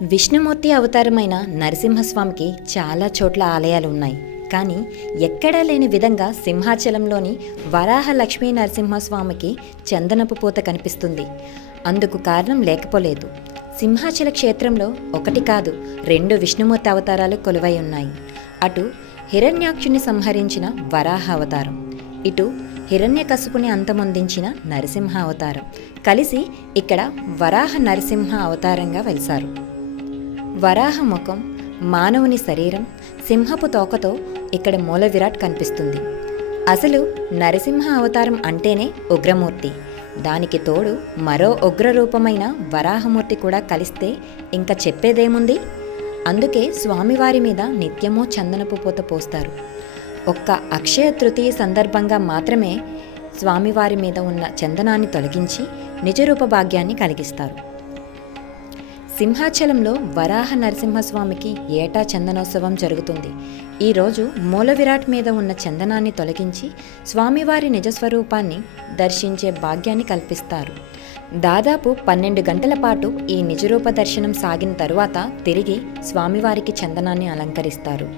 విష్ణుమూర్తి అవతారమైన నరసింహస్వామికి చాలా చోట్ల ఆలయాలు ఉన్నాయి. కానీ ఎక్కడా లేని విధంగా సింహాచలంలోని వరాహ లక్ష్మీ నరసింహస్వామికి చందనపు పూత కనిపిస్తుంది. అందుకు కారణం లేకపోలేదు. సింహాచల క్షేత్రంలో ఒకటి కాదు, 2 విష్ణుమూర్తి అవతారాలు కొలువై ఉన్నాయి. అటు హిరణ్యాక్షుని సంహరించిన వరాహ అవతారం, ఇటు హిరణ్యకశిపుని అంతమొందించిన నరసింహ అవతారం కలిసి ఇక్కడ వరాహ నరసింహ అవతారంగా వెలిశారు. వరాహ ముఖం, మానవుని శరీరం, సింహపు తోకతో ఇక్కడ మూల విరాట్ కనిపిస్తుంది. అసలు నరసింహ అవతారం అంటేనే ఉగ్రమూర్తి. దానికి తోడు మరో ఉగ్రరూపమైన వరాహమూర్తి కూడా కలిస్తే ఇంకా చెప్పేదేముంది. అందుకే స్వామివారి మీద నిత్యమూ చందనపు పూత పోస్తారు. ఒక్క అక్షయ తృతీయ సందర్భంగా మాత్రమే స్వామివారి మీద ఉన్న చందనాన్ని తొలగించి నిజరూప భాగ్యాన్ని కలిగిస్తారు. సింహాచలంలో వరాహ నరసింహస్వామికి ఏటా చందనోత్సవం జరుగుతుంది. ఈరోజు మూల విరాట్ మీద ఉన్న చందనాన్ని తొలగించి స్వామివారి నిజస్వరూపాన్ని దర్శించే భాగ్యాన్ని కల్పిస్తారు. దాదాపు 12 గంటల పాటు ఈ నిజరూప దర్శనం సాగిన తరువాత తిరిగి స్వామివారికి చందనాన్ని అలంకరిస్తారు.